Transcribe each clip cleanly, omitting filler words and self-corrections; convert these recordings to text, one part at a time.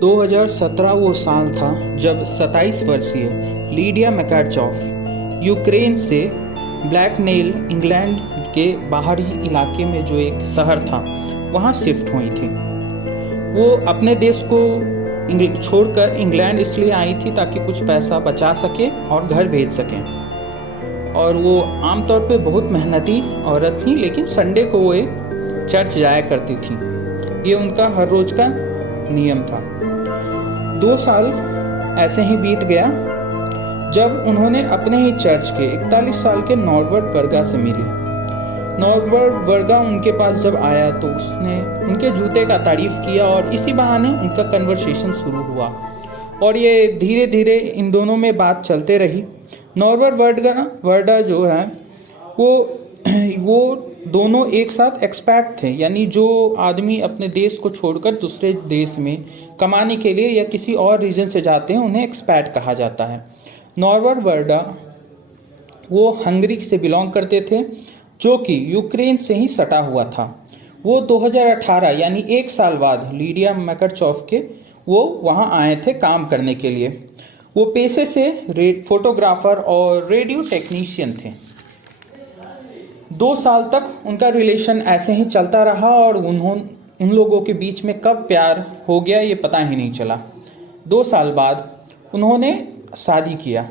2017 वो साल था जब 27 वर्षीय लीडिया मैकार्चोफ यूक्रेन से ब्लैकनेल इंग्लैंड के बाहरी इलाके में जो एक शहर था वहाँ शिफ्ट हुई थी। वो अपने देश को छोड़कर इंग्लैंड इसलिए आई थी ताकि कुछ पैसा बचा सके और घर भेज सकें। और वो आमतौर पे बहुत मेहनती औरत थी, लेकिन संडे को वो एक चर्च जाया करती थी। ये उनका हर रोज का नियम था। 2 साल ऐसे ही बीत गया जब उन्होंने अपने ही चर्च के 41 साल के नॉर्बर्ट वर्गा से मिली। नॉर्बर्ट वर्गा उनके पास जब आया तो उसने उनके जूते का तारीफ किया और इसी बहाने उनका कन्वर्सेशन शुरू हुआ और ये धीरे धीरे इन दोनों में बात चलते रही। नॉर्बर्ट वर्गा जो है वो दोनों एक साथ एक्सपैट थे, यानी जो आदमी अपने देश को छोड़कर दूसरे देश में कमाने के लिए या किसी और रीजन से जाते हैं उन्हें एक्सपैट कहा जाता है। नॉर्बर्ट वर्गा वो हंगरी से बिलोंग करते थे, जो कि यूक्रेन से ही सटा हुआ था। वो 2018 यानी 1 साल बाद लीडिया मैकार्चोफ के वो वहाँ आए थे काम करने के लिए। वो पेशे से फोटोग्राफर और रेडियो टेक्नीशियन थे। 2 साल तक उनका रिलेशन ऐसे ही चलता रहा और उन लोगों के बीच में कब प्यार हो गया ये पता ही नहीं चला। 2 साल बाद उन्होंने शादी किया,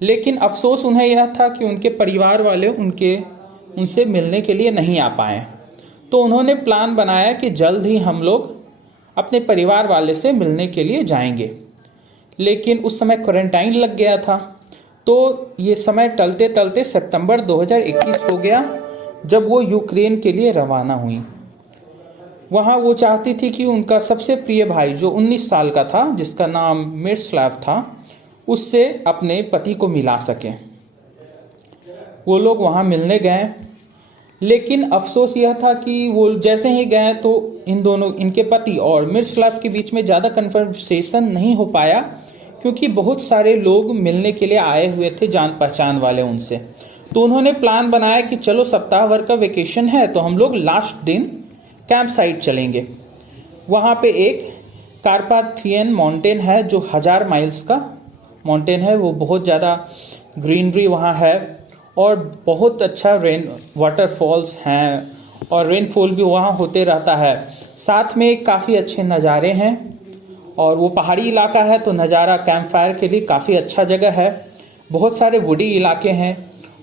लेकिन अफसोस उन्हें यह था कि उनके परिवार वाले उनसे मिलने के लिए नहीं आ पाए। तो उन्होंने प्लान बनाया कि जल्द ही हम लोग अपने परिवार वाले से मिलने के लिए जाएंगे, लेकिन उस समय क्वारंटाइन लग गया था। तो ये समय टलते टलते सितंबर 2021 हो गया जब वो यूक्रेन के लिए रवाना हुई। वहाँ वो चाहती थी कि उनका सबसे प्रिय भाई जो 19 साल का था, जिसका नाम मिरोस्लाव था, उससे अपने पति को मिला सके। वो लोग वहाँ मिलने गए, लेकिन अफसोस यह था कि वो जैसे ही गए तो इनके पति और मिरोस्लाव के बीच में ज़्यादा कन्वर्सेशन नहीं हो पाया, क्योंकि बहुत सारे लोग मिलने के लिए आए हुए थे, जान पहचान वाले उनसे। तो उन्होंने प्लान बनाया कि चलो सप्ताह भर का वेकेशन है तो हम लोग लास्ट दिन कैंप साइट चलेंगे। वहाँ पे एक कार्पाथियन माउंटेन है जो 1000 माइल्स का माउंटेन है। वो बहुत ज़्यादा ग्रीनरी वहाँ है और बहुत अच्छा वाटरफॉल्स हैं और रेनफॉल भी वहाँ होते रहता है। साथ में काफ़ी अच्छे नज़ारे हैं और वो पहाड़ी इलाका है तो नज़ारा कैंप फायर के लिए काफ़ी अच्छा जगह है। बहुत सारे वुडी इलाके हैं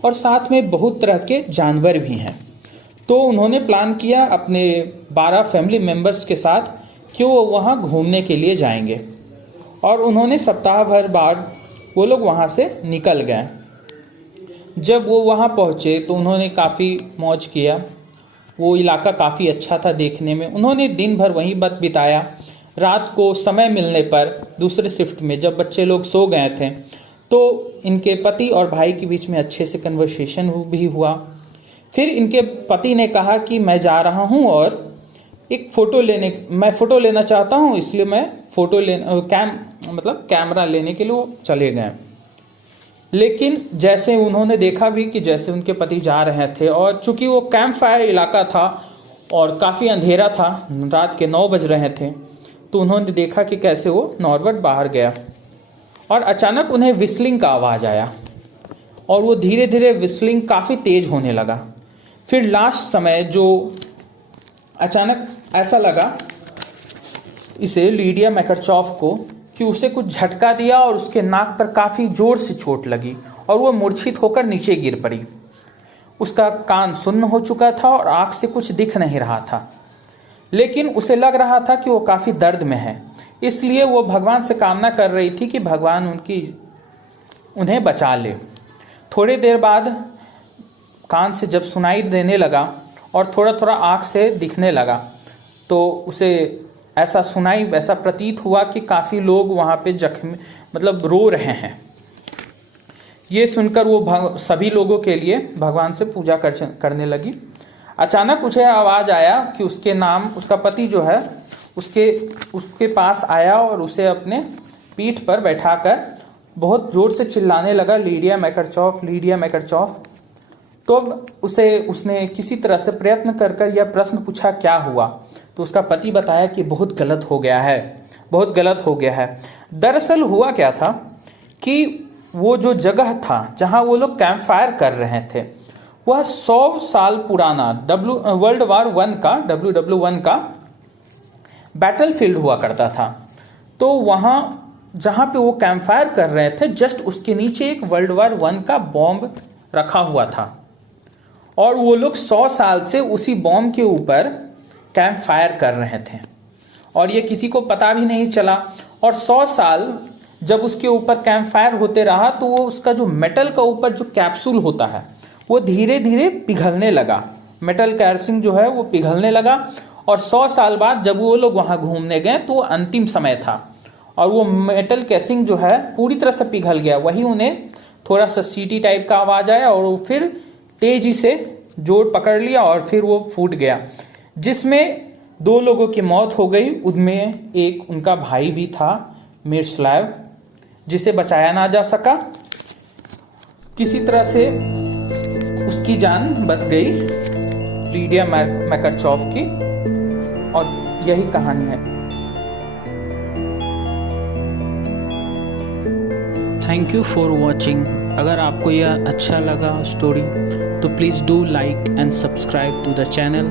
और साथ में बहुत तरह के जानवर भी हैं। तो उन्होंने प्लान किया अपने 12 फैमिली मेम्बर्स के साथ कि वो वहाँ घूमने के लिए जाएंगे और उन्होंने सप्ताह भर बाद वो लोग वहाँ से निकल गए। जब वो वहाँ पहुँचे तो उन्होंने काफ़ी मौज किया। वो इलाका काफ़ी अच्छा था देखने में। उन्होंने दिन भर वहीं बिताया। रात को समय मिलने पर दूसरे शिफ्ट में जब बच्चे लोग सो गए थे तो इनके पति और भाई के बीच में अच्छे से कन्वर्सेशन भी हुआ। फिर इनके पति ने कहा कि मैं जा रहा हूं और एक मैं फ़ोटो लेना चाहता हूं, इसलिए मैं कैमरा लेने के लिए वो चले गए। लेकिन जैसे उन्होंने देखा भी कि जैसे उनके पति जा रहे थे और चूंकि वो कैंप फायर इलाका था और काफ़ी अंधेरा था, रात के 9 बज रहे थे, तो उन्होंने देखा कि कैसे वो नॉर्बर्ट बाहर गया और अचानक उन्हें विस्लिंग का आवाज़ आया और वो धीरे धीरे विस्लिंग काफ़ी तेज होने लगा। फिर लास्ट समय जो अचानक ऐसा लगा इसे लीडिया मैकार्चोफ को कि उसे कुछ झटका दिया और उसके नाक पर काफ़ी जोर से चोट लगी और वो मूर्छित होकर नीचे गिर पड़ी। उसका कान सुन्न हो चुका था और आँख से कुछ दिख नहीं रहा था, लेकिन उसे लग रहा था कि वो काफ़ी दर्द में है। इसलिए वो भगवान से कामना कर रही थी कि भगवान उन्हें बचा ले। थोड़ी देर बाद कान से जब सुनाई देने लगा और थोड़ा थोड़ा आँख से दिखने लगा तो उसे ऐसा प्रतीत हुआ कि काफ़ी लोग वहाँ पे रो रहे हैं। ये सुनकर वो सभी लोगों के लिए भगवान से पूजा करने लगी। अचानक उसे आवाज़ आया कि उसका पति जो है उसके पास आया और उसे अपने पीठ पर बैठाकर बहुत ज़ोर से चिल्लाने लगा, लीडिया मैकार्चोफ, लीडिया मैकार्चोफ। तो उसने किसी तरह से प्रयत्न कर यह प्रश्न पूछा, क्या हुआ? तो उसका पति बताया कि बहुत गलत हो गया है, बहुत गलत हो गया है। दरअसल हुआ क्या था कि वो जो जगह था जहाँ वो लोग कैंप फायर कर रहे थे वह 100 साल पुराना वर्ल्ड वार वन का WW1 का बैटलफील्ड हुआ करता था। तो वहाँ जहाँ पे वो कैंप फायर कर रहे थे जस्ट उसके नीचे एक वर्ल्ड वार वन का बॉम्ब रखा हुआ था और वो लोग 100 साल से उसी बॉम्ब के ऊपर कैंप फायर कर रहे थे और ये किसी को पता भी नहीं चला। और 100 साल जब उसके ऊपर कैंप फायर होते रहा तो वो उसका जो मेटल का ऊपर जो कैप्सूल होता है वो धीरे धीरे पिघलने लगा, मेटल कैरसिंग जो है वो पिघलने लगा। और 100 साल बाद जब वो लोग वहाँ घूमने गए तो वो अंतिम समय था और वो मेटल कैसिंग जो है पूरी तरह से पिघल गया। वही उन्हें थोड़ा सा सीटी टाइप का आवाज़ आया और वो फिर तेजी से जोर पकड़ लिया और फिर वो फूट गया, जिसमें 2 लोगों की मौत हो गई। उनमें एक उनका भाई भी था मिरस्लाव, जिसे बचाया ना जा सका। किसी तरह से उसकी जान बच गई लीडिया मैकरचॉफ की, और यही कहानी है। Thank you for watching. अगर आपको यह अच्छा लगा स्टोरी तो please do like and subscribe to the channel.